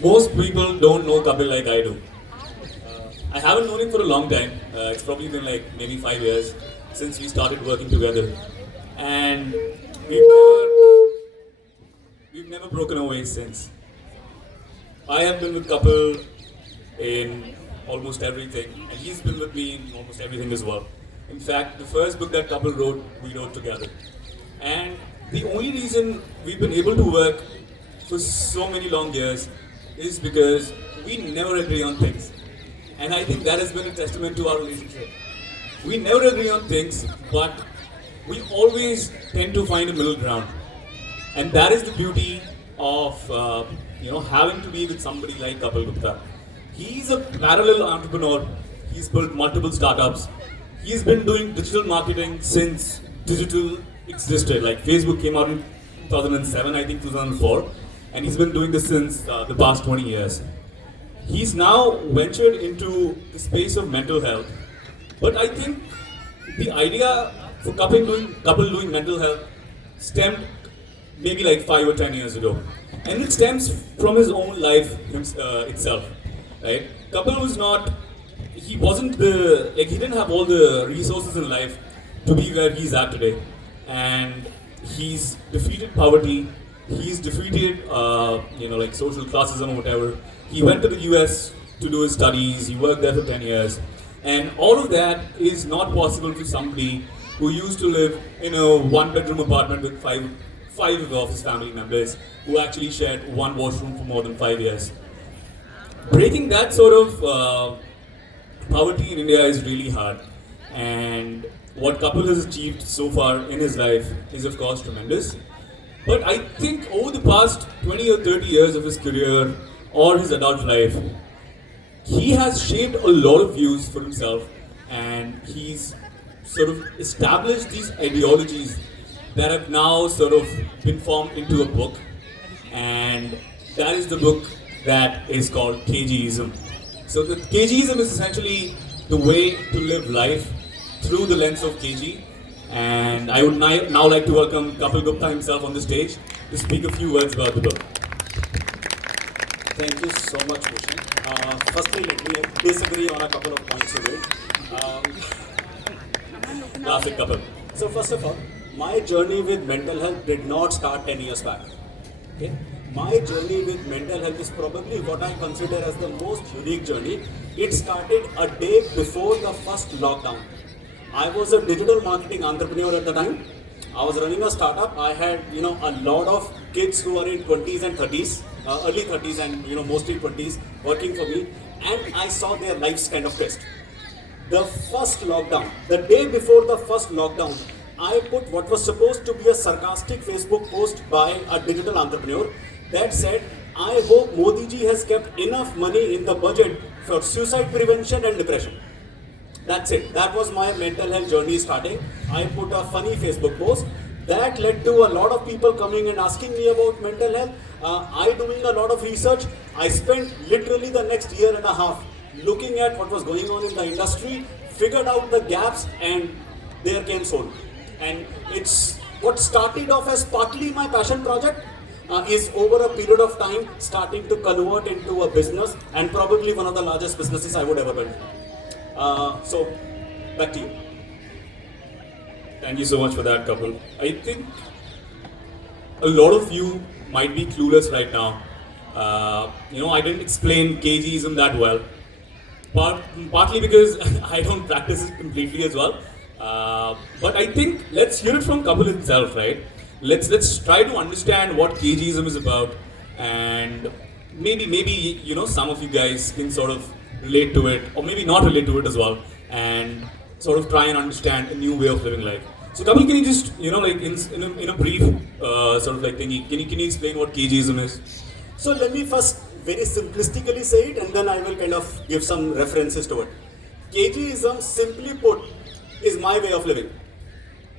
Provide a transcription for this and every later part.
Most people don't know Kapil like I do. I haven't known him for a long time. It's probably been like maybe 5 years since we started working together, and we've never we've never broken away since. I have been with Kapil in almost everything, and he's been with me in almost everything as well. In fact, the first book that Kapil wrote, we wrote together. And the only reason we've been able to work for so many long years is because we never agree on things. And I think that has been a testament to our relationship. We never agree on things, but we always tend to find a middle ground. And that is the beauty of having to be with somebody like Kapil Gupta. He's a parallel entrepreneur. He's built multiple startups. He's been doing digital marketing since digital existed. Like Facebook came out in 2007, I think 2004, and he's been doing this since the past 20 years. He's now ventured into the space of mental health, but I think the idea for Kapil doing mental health stemmed maybe like 5 or 10 years ago, and it stems from his own life itself. Right? Kapil was not, he wasn't he didn't have all the resources in life to be where he's at today, and he's defeated poverty. He's defeated, like social classism or whatever. He went to the US to do his studies. He worked there for 10 years. And all of that is not possible for somebody who used to live in a one-bedroom apartment with five of his family members who actually shared one washroom for more than 5 years. Breaking that sort of poverty in India is really hard. And what Kapil has achieved so far in his life is, of course, tremendous. But I think over the past 20 or 30 years of his career or his adult life, he has shaped a lot of views for himself, and he's sort of established these ideologies that have now sort of been formed into a book, and that is the book that is called KGism. So the KGism is essentially the way to live life through the lens of KG. And I would now like to welcome Kapil Gupta himself on the stage to speak a few words about the book. Thank you so much, Kushi. Firstly, let me disagree on a couple of points you made. Classic Kapil. So first of all, my journey with mental health did not start 10 years back. Okay? My journey with mental health is probably what I consider as the most unique journey. It started a day before the first lockdown. I was a digital marketing entrepreneur at the time. I was running a startup. I had, a lot of kids who are in 20s and 30s, early 30s and, mostly 20s working for me. And I saw their lives kind of test. The first lockdown, the day before the first lockdown, I put what was supposed to be a sarcastic Facebook post by a digital entrepreneur that said, I hope Modi ji has kept enough money in the budget for suicide prevention and depression. That's it. That was my mental health journey starting. I put a funny Facebook post. That led to a lot of people coming and asking me about mental health. I doing a lot of research. I spent literally the next year and a half looking at what was going on in the industry, figured out the gaps, and there came Soul. And it's what started off as partly my passion project is over a period of time starting to convert into a business, and probably one of the largest businesses I would ever build. So, back to you. Thank you so much for that, Kapil. I think a lot of you might be clueless right now. I didn't explain KGism that well, but partly because I don't practice it completely as well. But I think let's hear it from Kapil himself, right? Let's try to understand what KGism is about, and maybe some of you guys can sort of relate to it, or maybe not relate to it as well, and sort of try and understand a new way of living life. So Kapil, can you just, in a brief sort of like thingy, can you explain what KGism is? So let me first very simplistically say it, and then I will kind of give some references to it. KGism, simply put, is my way of living.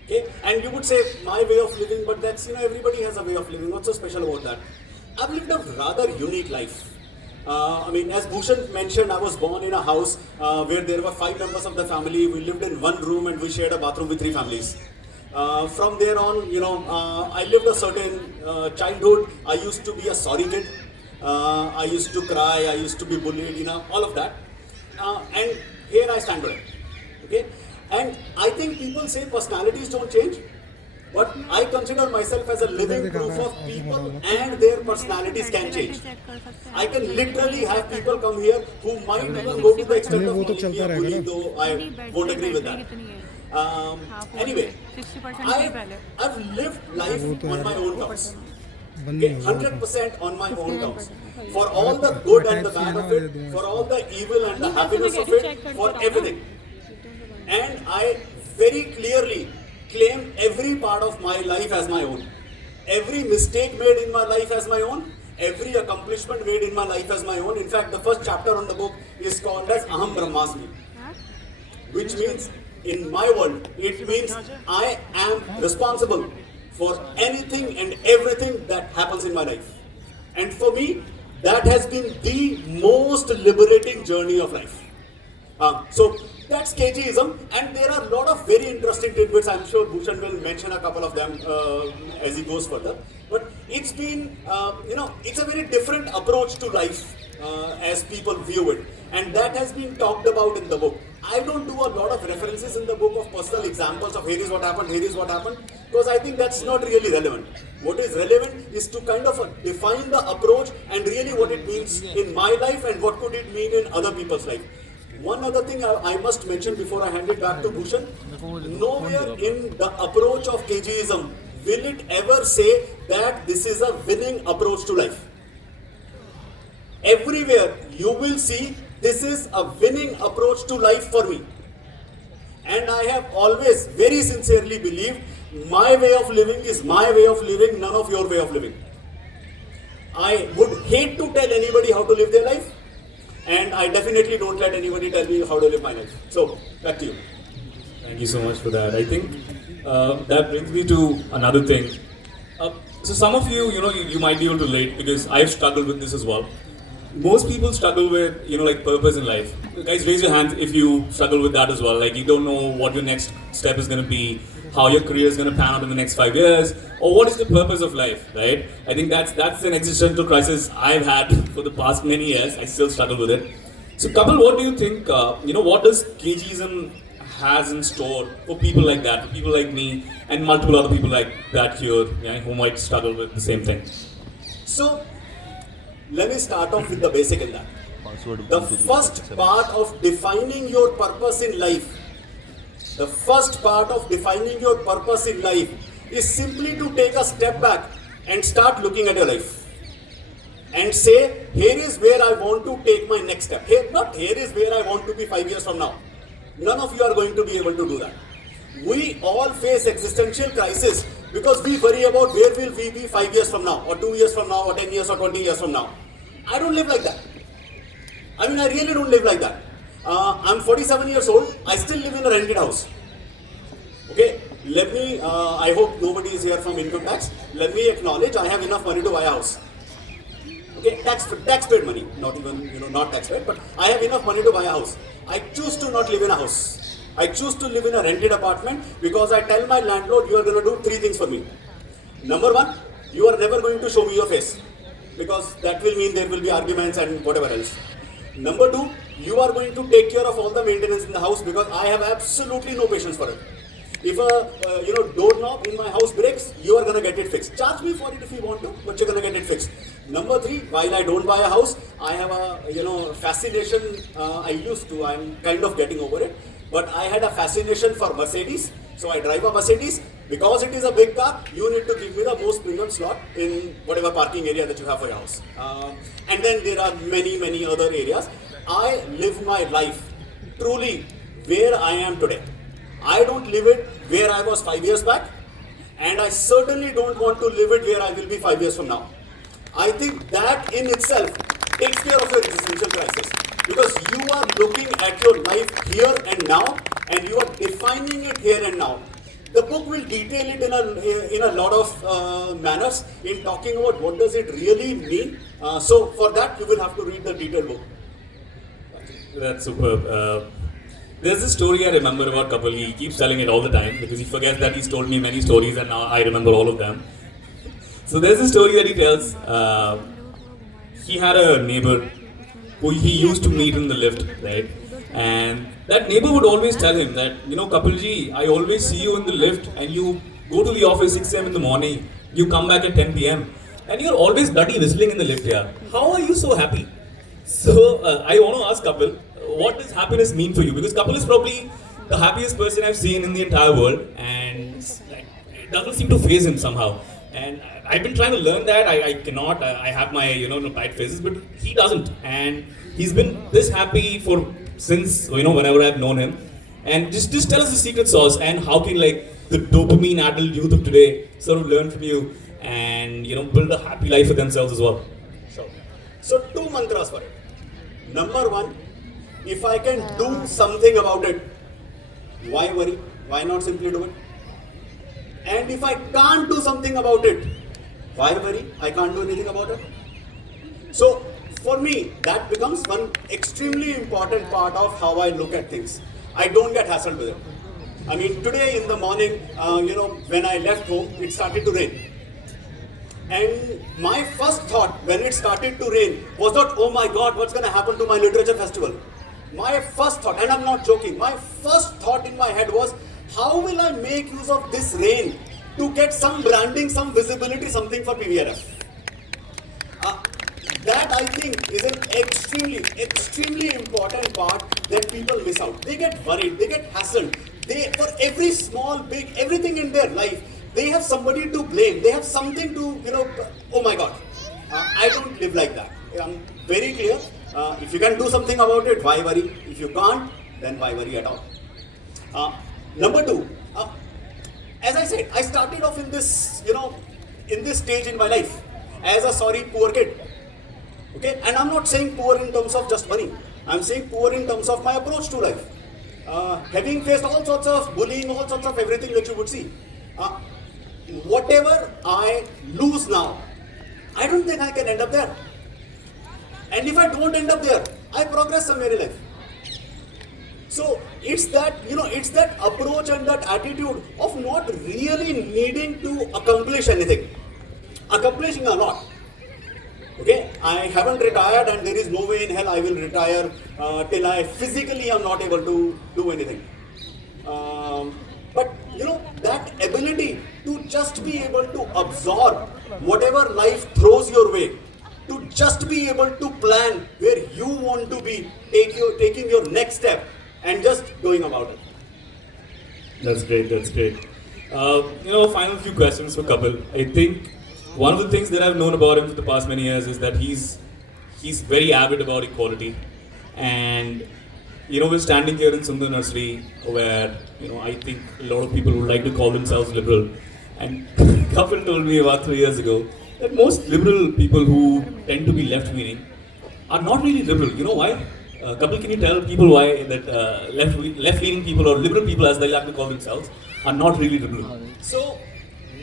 Okay, and you would say my way of living, but that's everybody has a way of living. What's so special about that? I've lived a rather unique life. As Bhushan mentioned, I was born in a house where there were 5 members of the family. We lived in one room and we shared a bathroom with 3 families. From there on, I lived a certain childhood. I used to be a sorry kid. I used to cry, I used to be bullied, all of that. And here I stand today. Okay? And I think people say personalities don't change, but I consider myself as a living proof of people and their personalities can change. I can literally have people come here who might even go to the extent of calling me a bully, though I won't agree with that. Anyway, I've lived life on my own terms. Okay, 100% on my own terms. For all the good and the bad of it, for all the evil and the happiness of it, for everything. And I very clearly claim every part of my life as my own. Every mistake made in my life as my own. Every accomplishment made in my life as my own. In fact, the first chapter on the book is called as Aham Brahmasmi, which means, in my world, it means I am responsible for anything and everything that happens in my life. And for me, that has been the most liberating journey of life. So that's KGism, and there are a lot of very interesting tidbits. I'm sure Bhushan will mention a couple of them as he goes further. But it's been, it's a very different approach to life as people view it, and that has been talked about in the book. I don't do a lot of references in the book of personal examples of here is what happened, because I think that's not really relevant. What is relevant is to kind of define the approach and really what it means in my life and what could it mean in other people's life. One other thing I must mention before I hand it back to Bhushan, nowhere in the approach of KGism will it ever say that this is a winning approach to life. Everywhere you will see this is a winning approach to life for me. And I have always very sincerely believed my way of living is my way of living, none of your way of living. I would hate to tell anybody how to live their life, and I definitely don't let anybody tell me how to live my life. So, back to you. Thank you so much for that. I think that brings me to another thing. So some of you, you might be able to relate because I've struggled with this as well. Most people struggle with, like purpose in life. Guys, raise your hands if you struggle with that as well. Like you don't know what your next step is going to be, how your career is going to pan out in the next 5 years, or what is the purpose of life, right? I think that's an existential crisis I've had for the past many years. I still struggle with it. So Kapil, what do you think, what does KGism has in store for people like that, for people like me, and multiple other people like that here, who might struggle with the same thing? So, let me start off with the basic in that. The first part of defining your purpose in life, is simply to take a step back and start looking at your life. And say, here is where I want to take my next step. Here is where I want to be 5 years from now. None of you are going to be able to do that. We all face existential crisis because we worry about where will we be 5 years from now, or 2 years from now, or 10 years, or 20 years from now. I don't live like that. I really don't live like that. I'm 47 years old. I still live in a rented house. Okay, let me, I hope nobody is here from income tax. Let me acknowledge I have enough money to buy a house. Okay, tax paid money, not even, not tax paid, but I have enough money to buy a house. I choose to not live in a house. I choose to live in a rented apartment because I tell my landlord, you are going to do 3 things for me. Number 1, you are never going to show me your face because that will mean there will be arguments and whatever else. Number 2, you are going to take care of all the maintenance in the house because I have absolutely no patience for it. If a doorknob in my house breaks, you are going to get it fixed. Charge me for it if you want to, but you're going to get it fixed. Number 3, while I don't buy a house, I have a fascination. I'm kind of getting over it, but I had a fascination for Mercedes. So I drive a Mercedes. Because it is a big car, you need to give me the most premium slot in whatever parking area that you have for your house. And then there are many, many other areas. I live my life truly where I am today. I don't live it where I was 5 years back, and I certainly don't want to live it where I will be 5 years from now. I think that in itself takes care of your existential crisis, because you are looking at your life here and now, and you are defining it here and now. The book will detail it in a lot of manners in talking about what does it really mean. So for that, you will have to read the detailed book. That's superb. There's this story I remember about Kapil. He keeps telling it all the time because he forgets that he's told me many stories and now I remember all of them. So there's a story that he tells. he had a neighbor who he used to meet in the lift, right? And that neighbor would always tell him that, Kapilji, I always see you in the lift and you go to the office 6 a.m. in the morning, you come back at 10 p.m. and you're always bloody whistling in the lift here. How are you so happy? So I want to ask Kapil, what does happiness mean for you? Because Kapil is probably the happiest person I've seen in the entire world, and it doesn't seem to phase him somehow. And I've been trying to learn that. I cannot. I have my tight phases, but he doesn't. And he's been this happy for since whenever I've known him. And just tell us the secret sauce and how can the dopamine addled youth of today sort of learn from you and build a happy life for themselves as well. Sure. So 2 mantras for it. Number 1, if I can do something about it, why worry? Why not simply do it? And if I can't do something about it, why worry? I can't do anything about it. So for me, that becomes one extremely important part of how I look at things. I don't get hassled with it. I mean, today in the morning, when I left home, it started to rain. And my first thought when it started to rain was not, oh my God, what's going to happen to my literature festival? My first thought, and I'm not joking, my first thought in my head was, how will I make use of this rain to get some branding, some visibility, something for PVLF? That I think is an extremely important part that people miss out. They get worried, they get hassled. For every small, big, everything in their life, they have somebody to blame. They have something to, oh my God. I don't live like that. I'm very clear. If you can do something about it, why worry? If you can't, then why worry at all? Number 2, as I said, I started off in this, in this stage in my life as a sorry, poor kid. Okay, and I'm not saying poor in terms of just money. I'm saying poor in terms of my approach to life. Having faced all sorts of bullying, all sorts of everything that you would see. Whatever I lose now, I don't think I can end up there. And if I don't end up there, I progress somewhere in life. So it's that, it's that approach and that attitude of not really needing to accomplish anything. Accomplishing a lot. Okay, I haven't retired and there is no way in hell I will retire till I physically am not able to do anything. But that ability to just be able to absorb whatever life throws your way, to just be able to plan where you want to be, taking your next step and just going about it. That's great, that's great. Final few questions for Kapil. I think one of the things that I've known about him for the past many years is that he's very avid about equality. And we're standing here in Sundar Nursery where, I think a lot of people would like to call themselves liberal. And Kapil told me about 3 years ago that most liberal people who tend to be left-leaning are not really liberal. You know why? Kapil, can you tell people why that left-leaning people or liberal people, as they like to call themselves, are not really liberal? So,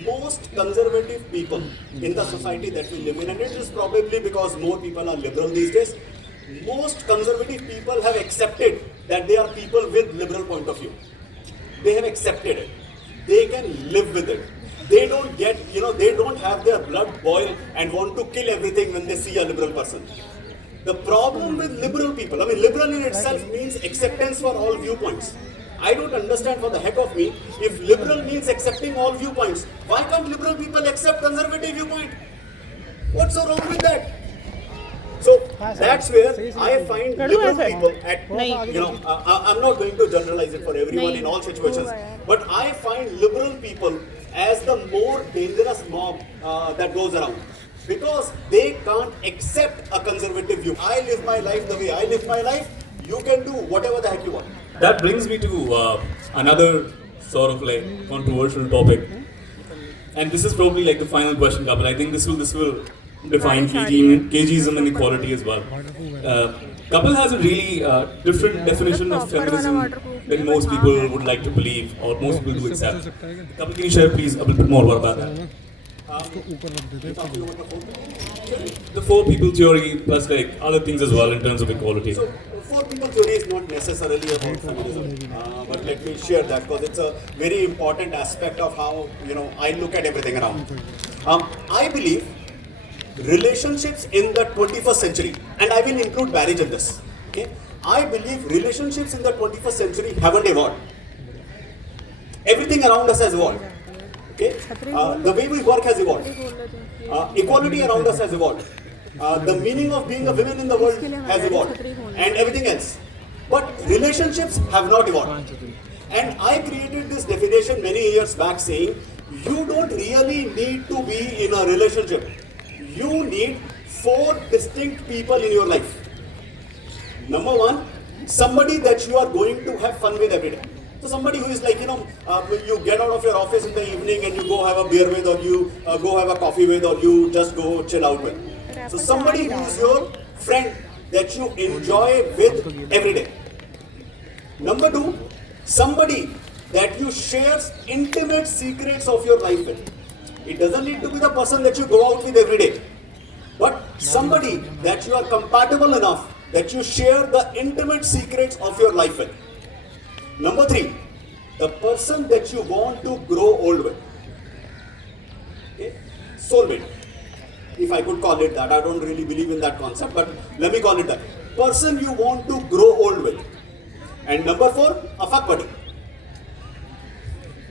most conservative people in the society that we live in, and it is probably because more people are liberal these days, most conservative people have accepted that they are people with liberal point of view. They have accepted it. They can live with it. They don't get, they don't have their blood boil and want to kill everything when they see a liberal person. The problem with liberal people, liberal in itself means acceptance for all viewpoints. I don't understand for the heck of me, if liberal means accepting all viewpoints, why can't liberal people accept conservative viewpoint? What's so wrong with that? So that's where I find liberal people I'm not going to generalize it for everyone in all situations, but I find liberal people as the more dangerous mob that goes around. Because they can't accept a conservative view. I live my life the way I live my life, you can do whatever the heck you want. That brings me to another sort of controversial topic. And this is probably the final question, Kapil. I think this will define KGism and equality as well. Kapil has a really different definition of feminism than most people would like to believe or most people do accept. Kapil, can you share please a little bit more about that? The four people theory plus other things as well in terms of equality. So, four people theory is not necessarily about feminism, but let me share that because it's a very important aspect of how I look at everything around. I believe relationships in the 21st century, and I will include marriage in this. Okay, I believe relationships in the 21st century haven't evolved. Everything around us has evolved. Okay, the way we work has evolved. Equality around us has evolved. The meaning of being a woman in the world has evolved, and everything else. But relationships have not evolved. And I created this definition many years back saying, you don't really need to be in a relationship. You need 4 distinct people in your life. Number 1, somebody that you are going to have fun with every day. So somebody who is like, you get out of your office in the evening and you go have a beer with, or you go have a coffee with, or you just go chill out with. So somebody who is your friend that you enjoy with every day. Number 2, somebody that you share intimate secrets of your life with. It doesn't need to be the person that you go out with every day, but somebody that you are compatible enough that you share the intimate secrets of your life with. Number 3, the person that you want to grow old with. Okay? Soulmate, if I could call it that. I don't really believe in that concept, but let me call it that. Person you want to grow old with. And number 4, a fuck buddy.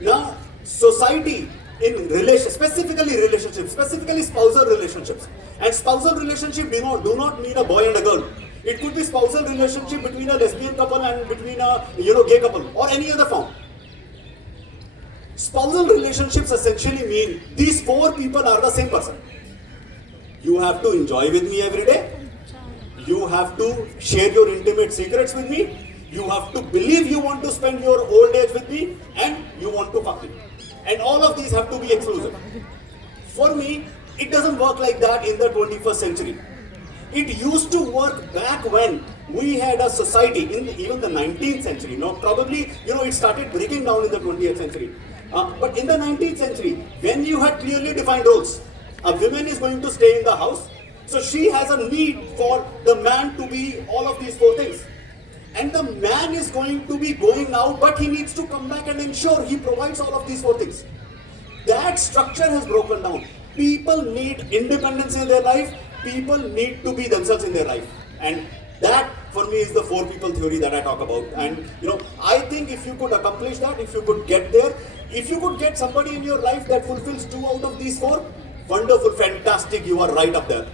Now, society in specifically relationships, specifically spousal relationships, and spousal relationship do not mean a boy and a girl. It could be spousal relationship between a lesbian couple and between a gay couple, or any other form. Spousal relationships essentially mean these 4 people are the same person. You have to enjoy with me every day. You have to share your intimate secrets with me. You have to believe you want to spend your old age with me, and you want to fuck me. And all of these have to be exclusive. For me, it doesn't work like that in the 21st century. It used to work back when we had a society in even the 19th century. Now, probably, it started breaking down in the 20th century. But in the 19th century, when you had clearly defined roles, a woman is going to stay in the house, so she has a need for the man to be all of these 4 things. And the man is going to be going out, but he needs to come back and ensure he provides all of these 4 things. That structure has broken down. People need independence in their life. People need to be themselves in their life. And that, for me, is the 4 people theory that I talk about. And, I think if you could accomplish that, if you could get there, if you could get somebody in your life that fulfills 2 out of these 4, wonderful, fantastic, you are right up there.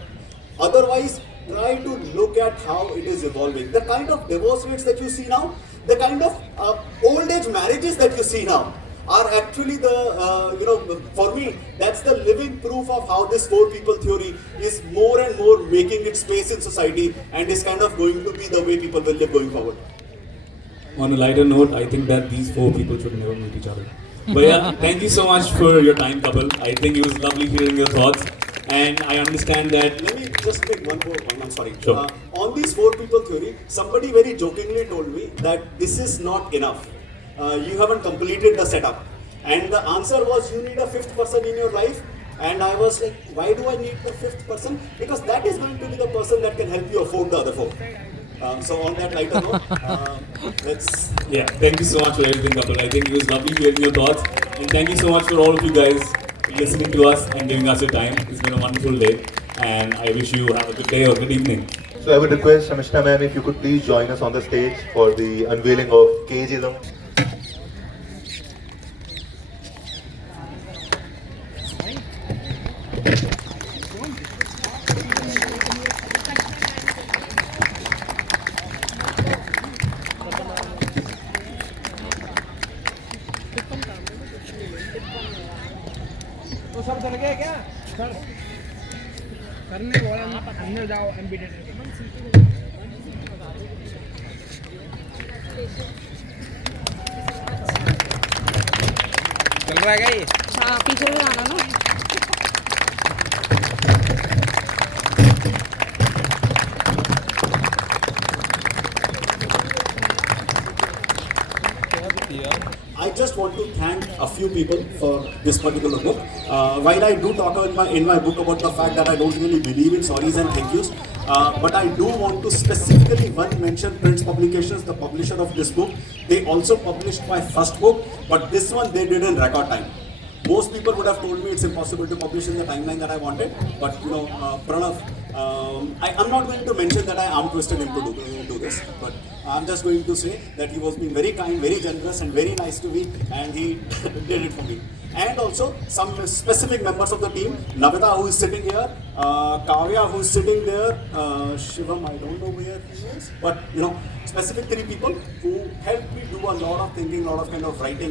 Otherwise, try to look at how it is evolving. The kind of divorce rates that you see now, the kind of old age marriages that you see now are actually for me, that's the living proof of how this 4 people theory is more and more making its space in society, and is kind of going to be the way people will live going forward. On a lighter note, I think that these 4 people should never meet each other. But yeah, thank you so much for your time, Kapil. I think it was lovely hearing your thoughts. And I understand that. Let me just make one more point. I'm sorry. Sure. On these 4 people theory, somebody very jokingly told me that this is not enough. You haven't completed the setup. And the answer was, you need a 5th person in your life. And I was like, why do I need the 5th person? Because that is going to be the person that can help you afford the other 4. So on that lighter note, let's... Yeah, thank you so much for everything, Kapil. I think it was lovely hearing your thoughts. And thank you so much for all of you guys listening to us and giving us your time. It's been a wonderful day, and I wish you have a good day or good evening. So I would request Shamishna ma'am, if you could please join us on the stage for the unveiling of KGism. तो सब चल गए क्या sir करने बोला अंदर जाओ MBD चल रहा है क्या ये हाँ पीछे भी आना ना I just want to thank a few people for this particular book. While I do talk in my book about the fact that I don't really believe in sorries and thank yous, but I do want to specifically mention Prince Publications, the publisher of this book. They also published my first book, but this one they did in record time. Most people would have told me it's impossible to publish in the timeline that I wanted, but Pranav, I'm not going to mention that I arm twisted him to do this, but I'm just going to say that he was being very kind, very generous, and very nice to me, and he did it for me. And also some specific members of the team, Navita, who is sitting here, Kavya, who is sitting there, Shivam, I don't know where he is, but specific 3 people who helped me do a lot of thinking, a lot of kind of writing.